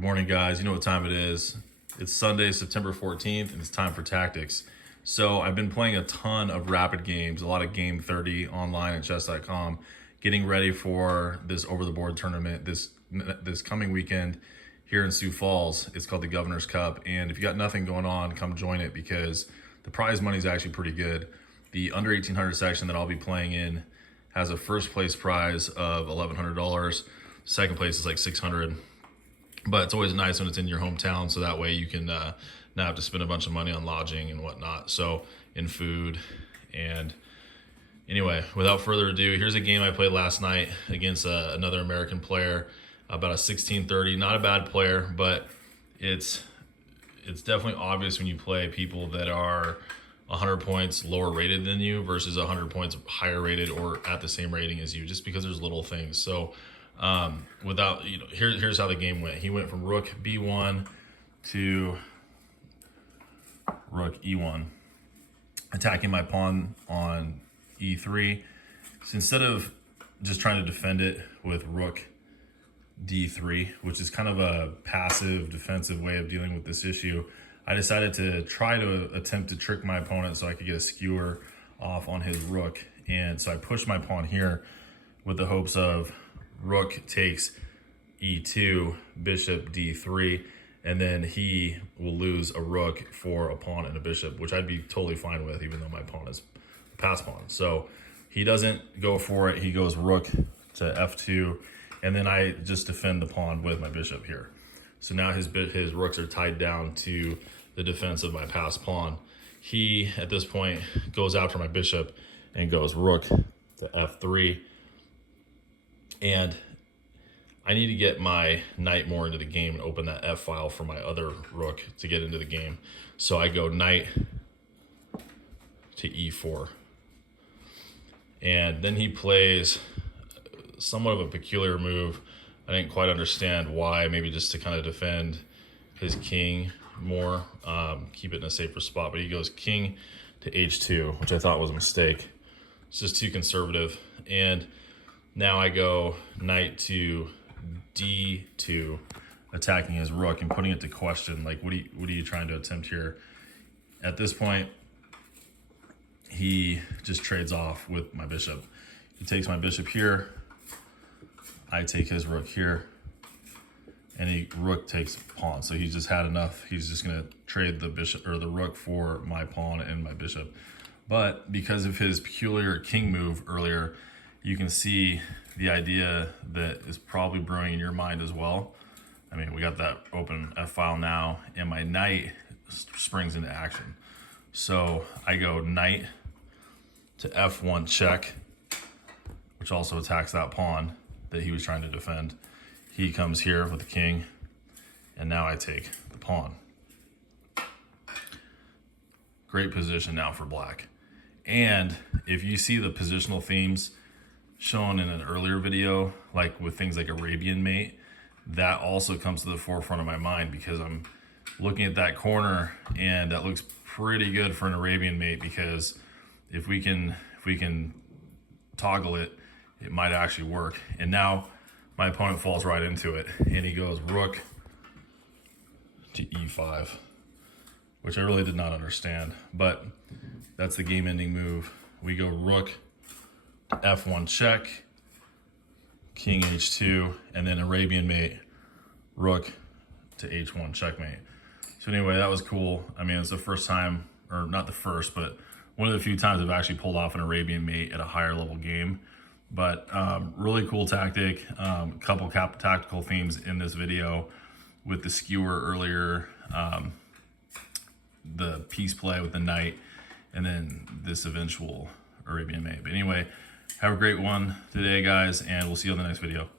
Good morning, guys. You know what time it is. It's Sunday, September 14th, and it's time for tactics. So I've been playing a ton of rapid games, a lot of Game 30 online at chess.com, getting ready for this over-the-board tournament this coming weekend here in Sioux Falls. It's called the Governor's Cup, and if you got nothing going on, come join it because the prize money is actually pretty good. The under 1800 section that I'll be playing in has a first place prize of $1,100. Second place is like $600. But it's always nice when it's in your hometown, so that way you can not have to spend a bunch of money on lodging and whatnot, so in food. And anyway, without further ado, here's a game I played last night against another American player, about a 1630. Not a bad player, but it's definitely obvious when you play people that are 100 points lower rated than you versus 100 points higher rated or at the same rating as you, just because there's little things. So here's how the game went. He went from rook b1 to rook e1, attacking my pawn on e3. So instead of just trying to defend it with rook d3, which is kind of a passive defensive way of dealing with this issue, I decided to try to attempt to trick my opponent so I could get a skewer off on his rook. And so I pushed my pawn here with the hopes of rook takes e2, bishop d3, and then he will lose a rook for a pawn and a bishop, which I'd be totally fine with, even though my pawn is a pass pawn. So he doesn't go for it. He goes rook to f2, and then I just defend the pawn with my bishop here. So now his rooks are tied down to the defense of my pass pawn. He, at this point, goes after my bishop and goes rook to f3. And I need to get my knight more into the game and open that F file for my other rook to get into the game. So I go knight to E4. And then he plays somewhat of a peculiar move. I didn't quite understand why, maybe just to kind of defend his king more, keep it in a safer spot. But he goes king to H2, which I thought was a mistake. It's just too conservative. And now I go knight to D2, attacking his rook and putting it to question. Like, what are you trying to attempt here? At this point, he just trades off with my bishop. He takes my bishop here. I take his rook here. And rook takes pawn. So he's just had enough. He's just going to trade the bishop or the rook for my pawn and my bishop. But because of his peculiar king move earlier, you can see the idea that is probably brewing in your mind as well. I mean, we got that open F file now, and my knight springs into action. So I go knight to F1 check, which also attacks that pawn that he was trying to defend. He comes here with the king, and now I take the pawn. Great position now for black. And if you see the positional themes shown in an earlier video, like with things like Arabian Mate, that also comes to the forefront of my mind because I'm looking at that corner and that looks pretty good for an Arabian Mate, because if we can toggle it, it might actually work. And now my opponent falls right into it and he goes rook to E5, which I really did not understand, but that's the game ending move. We go rook F1 check, king H2, and then Arabian Mate, rook to H1 checkmate. So anyway, that was cool. I mean, it's the first time, or not the first, but one of the few times I've actually pulled off an Arabian Mate at a higher level game. But really cool tactic. Couple tactical themes in this video with the skewer earlier, the piece play with the knight, and then this eventual Arabian Mate. But anyway, have a great one today, guys, and we'll see you on the next video.